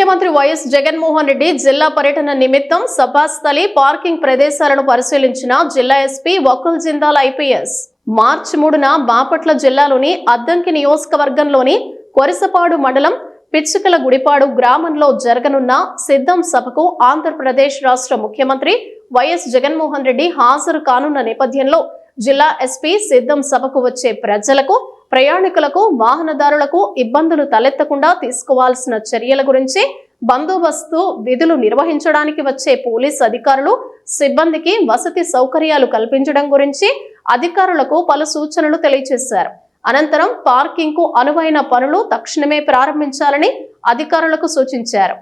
ముఖ్యమంత్రి వైఎస్ జగన్మోహన్ రెడ్డి జిల్లా పర్యటన నిమిత్తం సభాస్థలి పార్కింగ్ ప్రదేశాలను పరిశీలించిన జిల్లా ఎస్పీ వకుల్ జిందాల్ ఐపీఎస్. మార్చి 3న బాపట్ల జిల్లాలోని అద్దంకి నియోజకవర్గంలోని కొరిసపాడు మండలం పిచ్చుకల గుడిపాడు గ్రామంలో జరగనున్న సిద్ధం సభకు ఆంధ్రప్రదేశ్ రాష్ట్ర ముఖ్యమంత్రి వైఎస్ జగన్మోహన్ రెడ్డి హాజరు కానున్న నేపథ్యంలో జిల్లా ఎస్పీ సిద్ధం సభకు వచ్చే ప్రజలకు, ప్రయాణికులకు, వాహనదారులకు ఇబ్బందులు తలెత్తకుండా తీసుకోవాల్సిన చర్యల గురించి, బందోబస్తు విధులు నిర్వహించడానికి వచ్చే పోలీస్ అధికారులు, సిబ్బందికి వసతి సౌకర్యాలు కల్పించడం గురించి అధికారులకు పలు సూచనలు తెలియజేశారు. అనంతరం పార్కింగ్ కు అనువైన పనులు తక్షణమే ప్రారంభించాలని అధికారులకు సూచించారు.